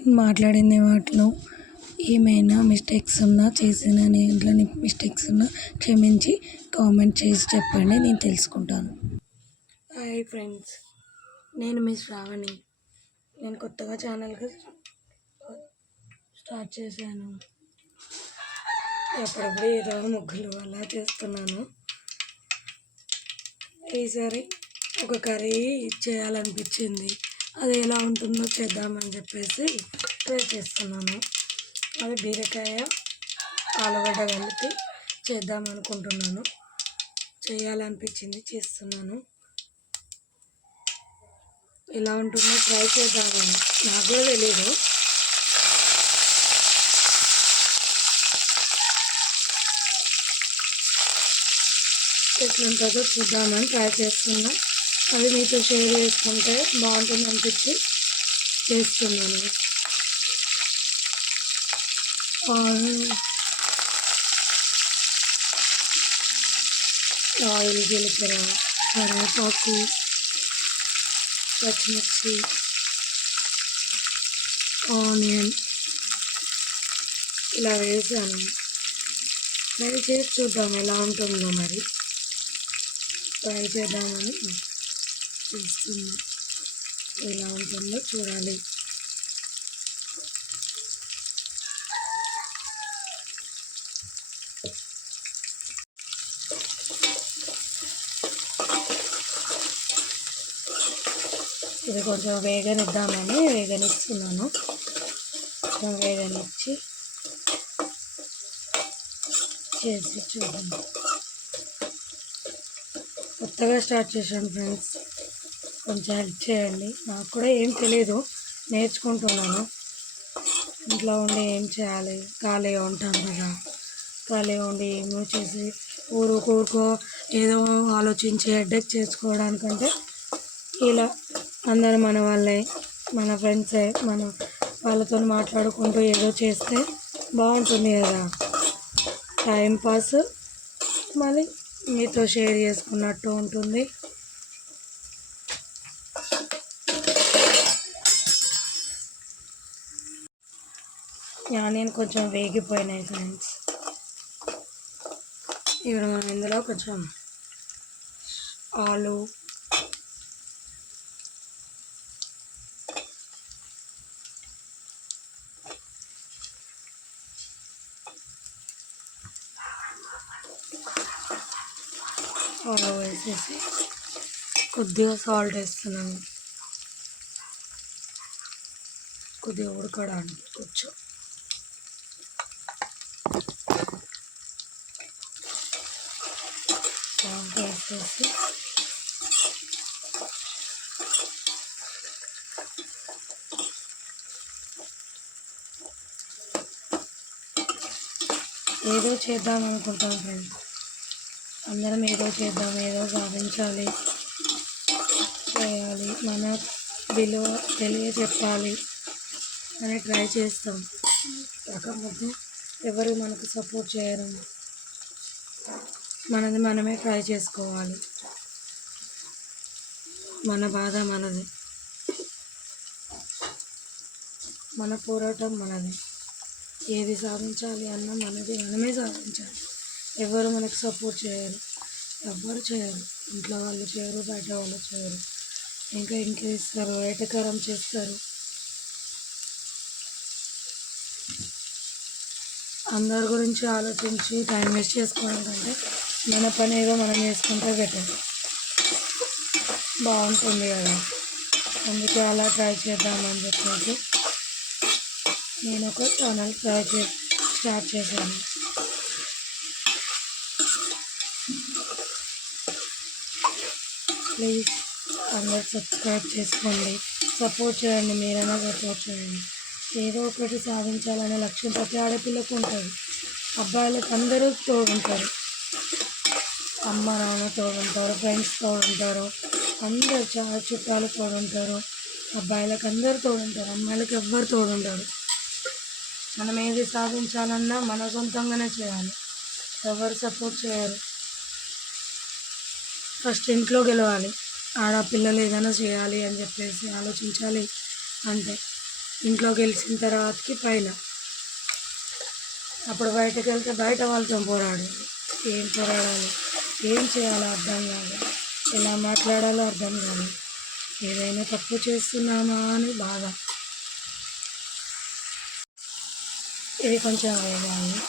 నేను మాట్లాడిన వాటిలో ఏమైనా మిస్టేక్స్ ఉన్నా చేసిన దీంట్లో మిస్టేక్స్ ఉన్నా క్షమించి కామెంట్ చేసి చెప్పండి, నేను తెలుసుకుంటాను. హాయ్ ఫ్రెండ్స్, నేను మీ శ్రావణి. నేను కొత్తగా ఛానల్గా స్టార్ట్ చేశాను. అప్పుడప్పుడు ఏదో ముగ్గులు అలా చేస్తున్నాను. ఈసారి ఒక కర్రీ చేయాలనిపించింది. అది ఎలా ఉంటుందో చేద్దామని చెప్పేసి ట్రై చేస్తున్నాను. అది బీరకాయ ఆలుగడ్డ కలిపి చేద్దామనుకుంటున్నాను. చేయాలనిపించింది, చేస్తున్నాను. ఎలా ఉంటుందో ట్రై చేద్దామని నాకు కూడా తెలీదు. ఎట్లుంటుందో చూద్దామని ట్రై చేస్తున్నా. అది మీతో షేర్ చేసుకుంటే బాగుంటుంది అనిపించి చేస్తున్నాను. ఆయిల్, జీలకర్ర, కరివేపాకు, పచ్చిమిర్చి, ఆనియన్ ఇలా వేసాను. ట్రై చేసి చూద్దాం ఎలా ఉంటుందో. మరి ట్రై చేద్దామని చేస్తున్నా. ఎలా ఉంటుందో చూడాలి. ఇది కొంచెం వేగనిద్దామని వేగనిస్తున్నాను. కొంచెం వేగనిచ్చి చేసి చూద్దాం. కొత్తగా స్టార్ట్ చేశాను ఫ్రెండ్స్, కొంచెం హెల్ప్ చేయండి. నాకు కూడా ఏం తెలియదు, నేర్చుకుంటున్నాను. ఇంట్లో ఉండి ఏం చేయాలి, ఖాళీగా ఉంటాను కదా. ఖాళీగా ఉండి ఏమో చేసి ఊరుకో ఏదో ఆలోచించి హెడేక్ చేసుకోవడానికంటే ఇలా అందరూ మన వాళ్ళే, మన ఫ్రెండ్సే, మన వాళ్ళతో మాట్లాడుకుంటూ ఏదో చేస్తే బాగుంటుంది కదా. టైంపాస్, మళ్ళీ మీతో షేర్ చేసుకున్నట్టు ఉంటుంది. నేను కొంచెం వేగిపోయినాయి ఫ్రెండ్స్. ఇప్పుడు మనం ఇందులో కొంచెం ఆలు, వేసేసి కొద్దిగా సాల్ట్ వేస్తున్నాను. కొద్దిగా ఉడకడానికి కొంచెం సాల్ట్ వేసేసి ఏదో చేద్దాం అనుకుంటాం ఫ్రెండ్స్. అందరం ఏదో చేద్దాం, ఏదో సాధించాలి, చేయాలి, మన విలువ తెలియజెప్పాలి అని ట్రై చేస్తాం. కాకపోతే ఎవరు మనకు సపోర్ట్ చేయరు. మనది మనమే ట్రై చేసుకోవాలి. మన బాధ మనది, మన పోరాటం మనది. ఏది సాధించాలి అన్నా మనది మనమే సాధించాలి. ఎవరు మనకు సపోర్ట్ చేయరు, ఎవ్వరు చేయరు. ఇంట్లో వాళ్ళు చేయరు, బయట వాళ్ళు చేయరు. ఇంకా ఇస్తారు, ఏటకారం చేస్తారు. అందరి గురించి ఆలోచించి టైం వేస్ట్ చేసుకోవడం కంటే మన పని ఏదో మనం చేసుకుంటే బెటర్, బాగుంటుంది కదా. అందుకే అలా ట్రై చేద్దామని చెప్పేసి నేను ఒక ఛానల్ స్టార్ట్ చేశాను. ప్లీజ్ అందరు సబ్స్క్రైబ్ చేసుకోండి, సపోర్ట్ చేయండి. మీరైనా సపోర్ట్ చేయండి. ఏదో ఒకటి సాధించాలనే లక్ష్యం ప్రతి ఆడపిల్లకు ఉంటుంది. అబ్బాయిలకు అందరూ తోడుంటారు, అమ్మ నాన్న తోడుంటారు, ఫ్రెండ్స్ తోడుంటారు, అందరు చాలా చుట్టాలు తోడుంటారు. అబ్బాయిలకు అందరు తోడుంటారు, అమ్మాయిలకు ఎవ్వరు తోడుంటారు. మనం ఏది సాధించాలన్నా మన సొంతంగానే చేయాలి, ఎవరు సపోర్ట్ చేయరు. ఫస్ట్ ఇంట్లో గెలవాలి. ఆడపిల్లలు ఏదైనా చేయాలి అని చెప్పేసి ఆలోచించాలి. అంటే ఇంట్లోకి వెళ్ళిన తర్వాతకి పైన, అప్పుడు బయటకు వెళ్తే బయట వాళ్ళతో పోరాడాలి. ఏం పోరాడాలి, ఏం చేయాలో అర్థం కాదు, ఎలా మాట్లాడాలో అర్థం కాదు, ఏదైనా తప్పు చేస్తున్నామా అని బాధ. ఇది కొంచెం వేయాలి.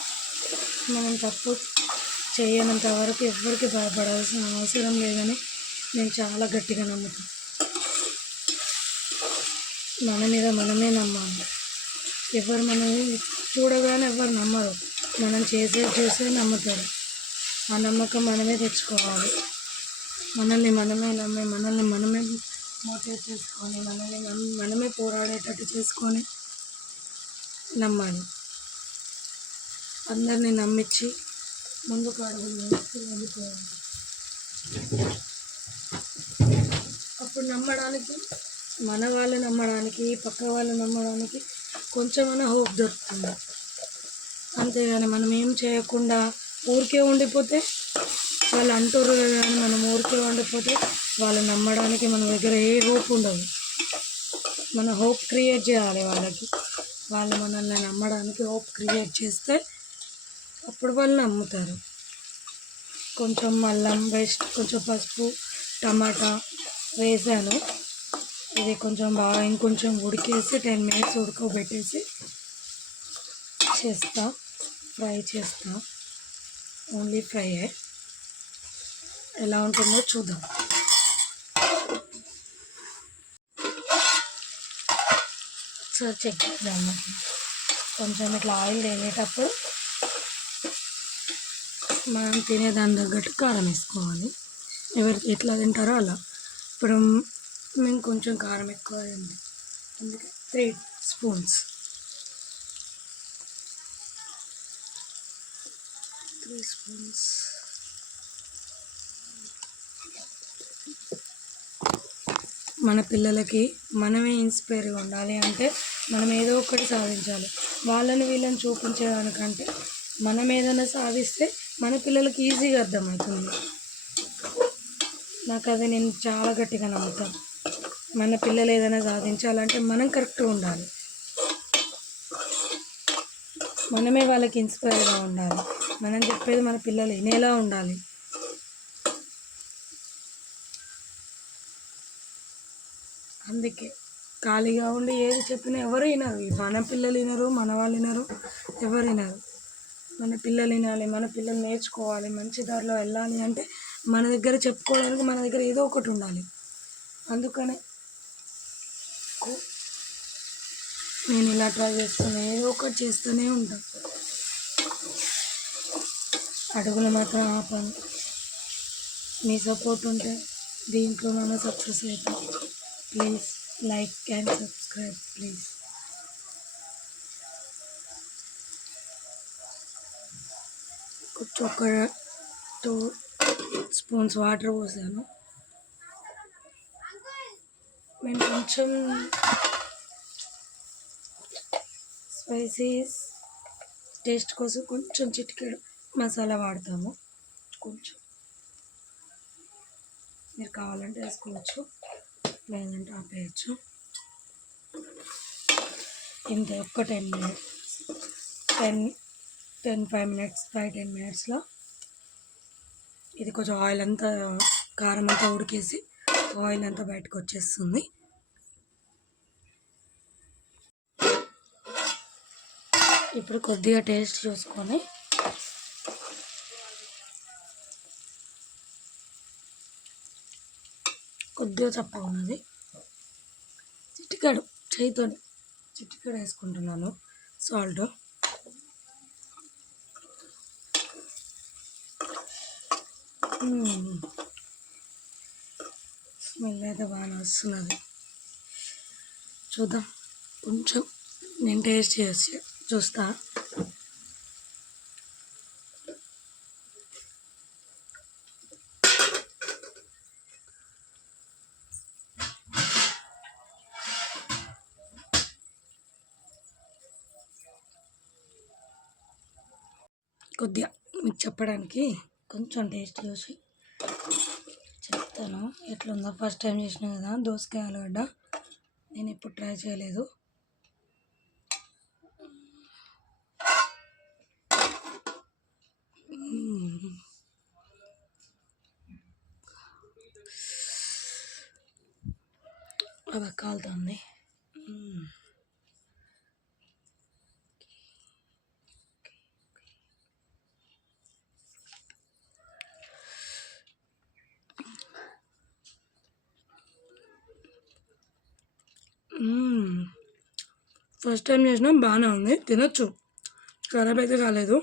మనం తప్పు చేయనంత వరకు ఎవ్వరికి భయపడాల్సిన అవసరం లేదని నేను చాలా గట్టిగా నమ్ముతాను. మన మీద మనమే నమ్మాలి. ఎవరు మనల్ని చూడగానే ఎవరు నమ్మరు, మనం చూసే నమ్ముతారు. ఆ నమ్మకం మనమే తెచ్చుకోవాలి. మనల్ని మనమే నమ్మి, మనల్ని మనమే మోటివేట్ చేసుకొని, మనమే పోరాడేటట్టు చేసుకొని నమ్మాలి. అందరినీ నమ్మించి ముందుకు అడుగులు వేసి వెళ్ళిపోవాలి. అప్పుడు నమ్మడానికి, మన వాళ్ళు నమ్మడానికి, పక్క వాళ్ళు నమ్మడానికి కొంచెమైనా హోప్ దొరుకుతుంది. అంతేగాని మనం ఏం చేయకుండా ఊరికే ఉండిపోతే, వాళ్ళు అంటారు కానీ మనం ఊరికే ఉండిపోతే వాళ్ళు నమ్మడానికి మన దగ్గర ఏ హోప్ ఉండదు. మన హోప్ క్రియేట్ చేయాలి వాళ్ళకి. వాళ్ళు మనల్ని నమ్మడానికి హోప్ క్రియేట్ చేస్తే అప్పుడు వాళ్ళు నమ్ముతారు. కొంచెం అల్లం పేస్ట్, కొంచెం పసుపు, టమాటా వేసాను. ఇది కొంచెం బాగా ఇంకొంచెం ఉడికేసి 10 minutes ఉడకబెట్టేసి ఫ్రై చేస్తా. ఓన్లీ ఫ్రైయే. ఎలా ఉంటుందో చూద్దాం. ఒకసారి చెక్ చేద్దాము. కొంచెం ఇట్లా ఆయిల్ తేలేటప్పుడు మనం తినేదాని తగ్గట్టు కారం వేసుకోవాలి. ఎవరికి ఎట్లా తింటారో అలా. ఇప్పుడు మేము కొంచెం కారం ఎక్కువ ఉంది, అందుకే 3 spoons. 3 spoons. మన పిల్లలకి మనమే ఇన్స్పైర్గా ఉండాలి అంటే మనం ఏదో ఒకటి సాధించాలి. వాళ్ళని వీళ్ళని చూపించేదానికంటే మనం ఏదైనా సాధిస్తే మన పిల్లలకి ఈజీగా అర్థమవుతుంది. నాకు అది నేను చాలా గట్టిగా నమ్ముతాను. మన పిల్లలు ఏదైనా సాధించాలంటే మనం కరెక్ట్గా ఉండాలి. మనమే వాళ్ళకి ఇన్స్పైర్గా ఉండాలి. మనం చెప్పేది మన పిల్లలు వినేలా ఉండాలి. అందుకే ఖాళీగా ఉండి ఏది చెప్పినా ఎవరు వినరు. మన పిల్లలు వినరు, మన వాళ్ళు వినరు, ఎవరు వినరు. మన పిల్లలు వినాలి, మన పిల్లలు నేర్చుకోవాలి, మంచి దారిలో వెళ్ళాలి అంటే మన దగ్గర చెప్పుకోవడానికి మన దగ్గర ఏదో ఒకటి ఉండాలి. అందుకనే నేను ఇలా ట్రై చేస్తున్నా, ఏదో ఒకటి చేస్తూనే ఉంటాను. అడుగులు మాత్రం ఆపను. మీ సపోర్ట్ ఉంటే దీంట్లో మనం సక్సెస్ అవుతాం. Please like and subscribe please. కొంచెం ఒక 2 spoons వాటర్ పోసాను. మేము కొంచెం స్పైసీ టేస్ట్ కోసం కొంచెం చిటికెడు మసాలా వాడతాము. కొంచెం మీరు కావాలంటే వేసుకోవచ్చు, లేదంటే ఆపేయచ్చు. ఇంత ఒక్క 10 minutes, 5 minutesలో ఇది కొంచెం ఆయిల్ అంతా, కారం అంతా ఉడికేసి ఆయిల్ అంతా బయటకు వచ్చేస్తుంది. ఇప్పుడు కొద్దిగా టేస్ట్ చూసుకొని కొద్దిగా చప్పగా ఉన్నది, చిటికెడు చేయితో చిటికెడు వేసుకుంటున్నాను సాల్ట్. స్మెల్ అయితే బాగా వస్తున్నది. చూద్దాం, కొంచెం నేను టేస్ట్ చేసి చూస్తా. కొద్దిగా మీకు చెప్పడానికి కొంచెం టేస్ట్ చూసి చెప్తాను ఎట్లుందో. ఫస్ట్ టైం చేసిన కదా దోసకాయ ఆలుగడ్డ, నేను ఎప్పుడు ట్రై చేయలేదు. అది కాలుతుంది. ఫస్ట్ టైం చేసినా బాగానే ఉంది, తినొచ్చు, ఖరాబ్ అయితే కాలేదు.